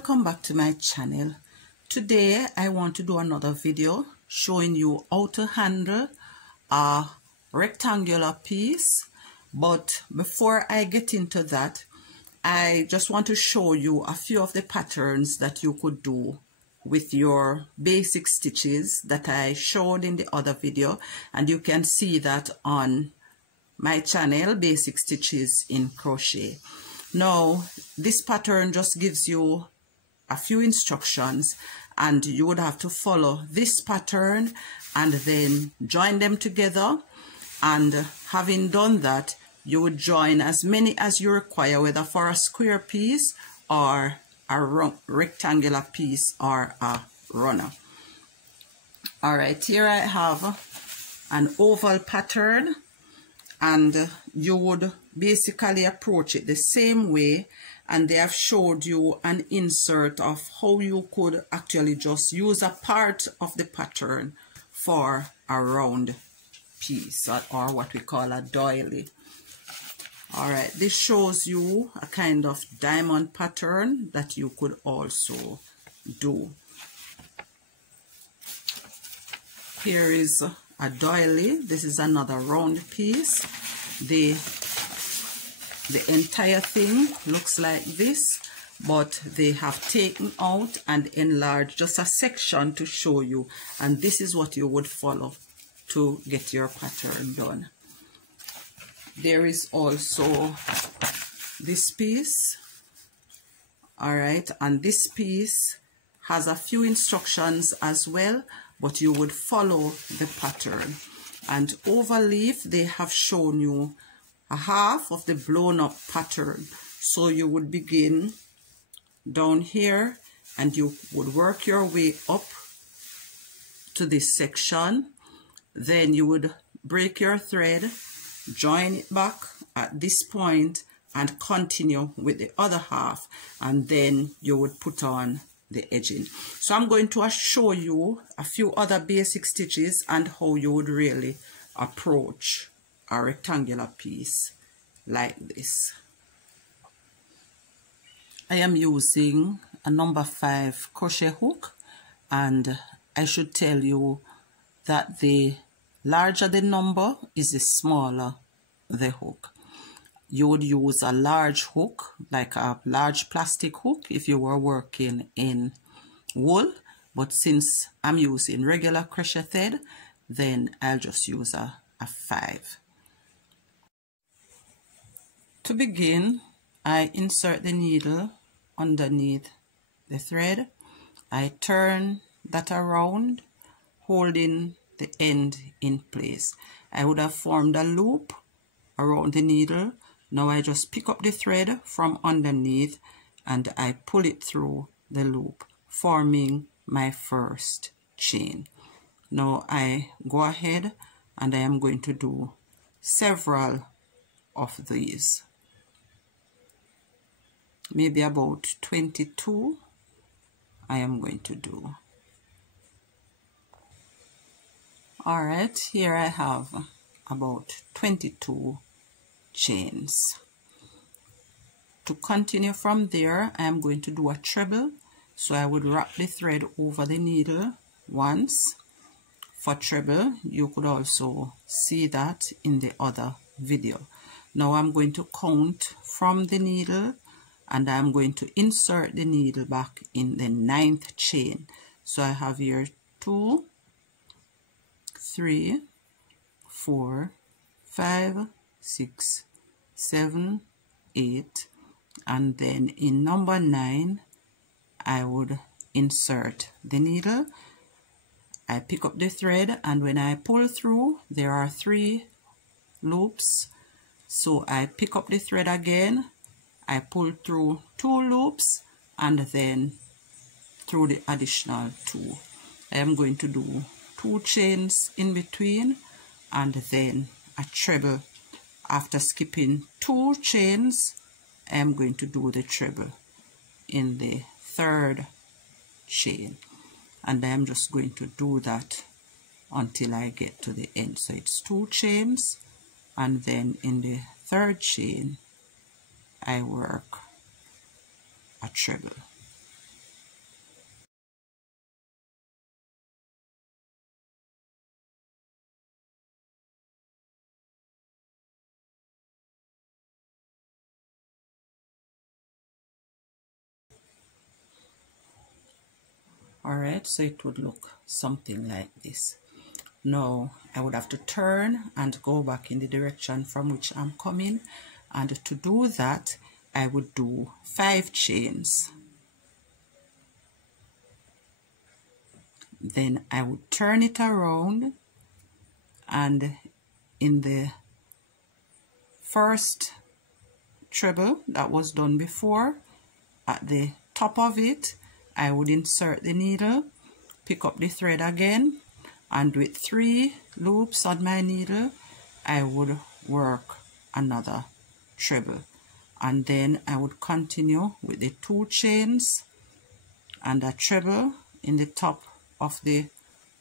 Welcome back to my channel. Today I want to do another video showing you how to handle a rectangular piece, but before I get into that, I just want to show you a few of the patterns that you could do with your basic stitches that I showed in the other video, and you can see that on my channel, Basic Stitches in Crochet. Now this pattern just gives you a few instructions, and you would have to follow this pattern and then join them together, and having done that, you would join as many as you require, whether for a square piece or a rectangular piece or a runner. Alright, here I have an oval pattern, and you would basically approach it the same way, and they have showed you an insert of how you could actually just use a part of the pattern for a round piece, or what we call a doily. Alright, this shows you a kind of diamond pattern that you could also do. Here is a doily. This is another round piece. The entire thing looks like this, but they have taken out and enlarged just a section to show you, and this is what you would follow to get your pattern done. There is also this piece. Alright, and this piece has a few instructions as well, but you would follow the pattern. And over leaf, they have shown you a half of the blown up pattern. So you would begin down here and you would work your way up to this section. Then you would break your thread, join it back at this point, and continue with the other half, and then you would put on the edging. So I'm going to show you a few other basic stitches and how you would really approach a rectangular piece like this. I am using a number 5 crochet hook, and I should tell you that the larger the number is the smaller the hook. You would use a large hook, like a large plastic hook, if you were working in wool, but since I'm using regular crochet thread, then I'll just use a 5. To begin, I insert the needle underneath the thread. I turn that around, holding the end in place. I would have formed a loop around the needle. Now I just pick up the thread from underneath and I pull it through the loop, forming my first chain. Now I go ahead and I am going to do several of these, maybe about 22 I am going to do. Alright, here I have about 22 chains. To continue from there, I am going to do a treble. So I would wrap the thread over the needle once. For treble, you could also see that in the other video. Now I'm going to count from the needle, and I'm going to insert the needle back in the 9th chain. So I have here 2, 3, 4, 5, 6, 7, 8, and then in number 9 I would insert the needle. I pick up the thread, and when I pull through, there are 3 loops. So I pick up the thread again, I pull through 2 loops, and then through the additional 2. I am going to do 2 chains in between, and then a treble. After skipping 2 chains, I am going to do the treble in the 3rd chain, and I am just going to do that until I get to the end. So it's 2 chains, and then in the 3rd chain I work a treble. Alright, so it would look something like this. Now I would have to turn and go back in the direction from which I'm coming, and to do that I would do 5 chains. Then I would turn it around, and in the first treble that was done before, at the top of it I would insert the needle, pick up the thread again, and with 3 loops on my needle I would work another treble, and then I would continue with the 2 chains and a treble in the top of the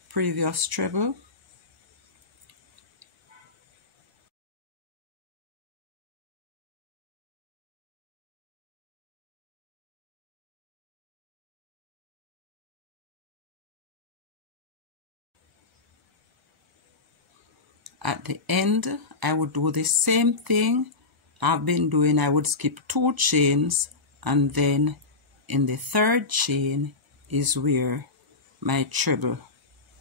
previous treble. At the end I would do the same thing I've been doing. I would skip 2 chains, and then in the 3rd chain is where my treble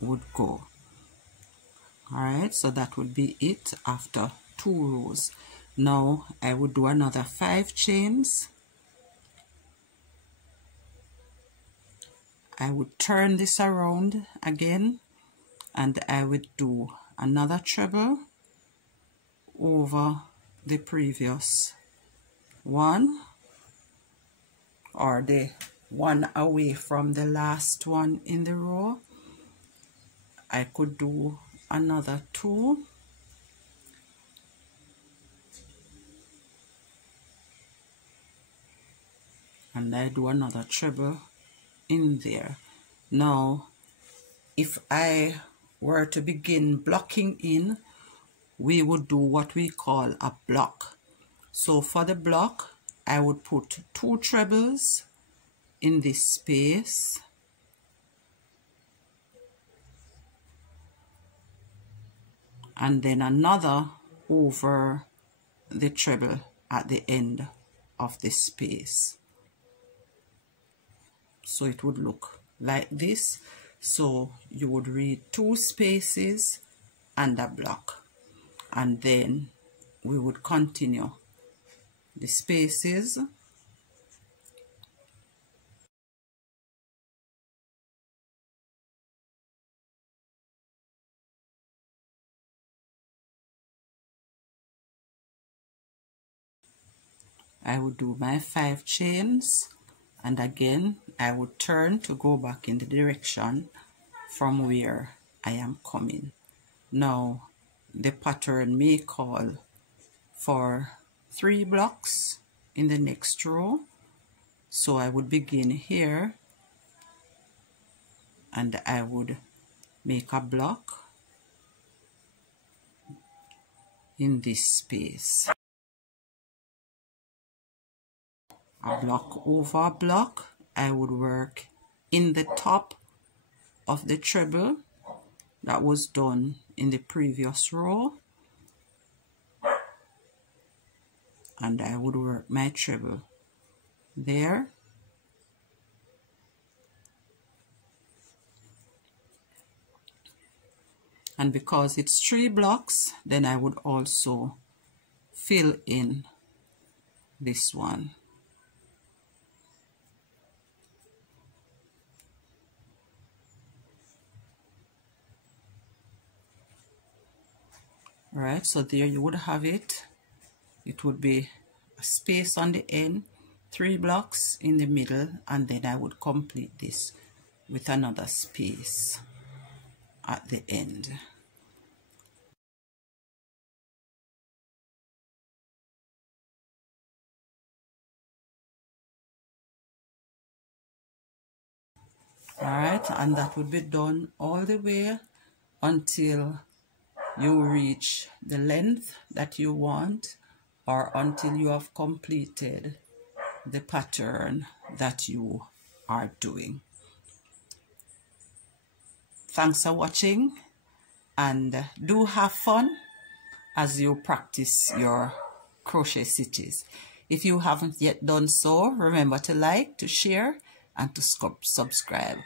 would go. Alright, so that would be it after 2 rows. Now I would do another 5 chains. I would turn this around again, and I would do another treble over the previous one, or the one away from the last one in the row. I could do another 2, and I do another treble in there. Now if I were to begin blocking in, we would do what we call a block. So for the block I would put 2 trebles in this space, and then another over the treble at the end of the space. So it would look like this. So you would read 2 spaces and a block, and then we would continue the spaces, I would do my 5 chains, and again I would turn to go back in the direction from where I am coming. Now the pattern may call for 3 blocks in the next row, so I would begin here and I would make a block in this space, a block over a block. I would work in the top of the treble that was done in the previous row, and I would work my treble there, and because it's 3 blocks, then I would also fill in this one. Right, so there you would have it. It would be a space on the end, 3 blocks in the middle, and then I would complete this with another space at the end. Alright, and that would be done all the way until you reach the length that you want, or until you have completed the pattern that you are doing. Thanks for watching, and do have fun as you practice your crochet stitches. If you haven't yet done so, remember to like, to share, and to subscribe.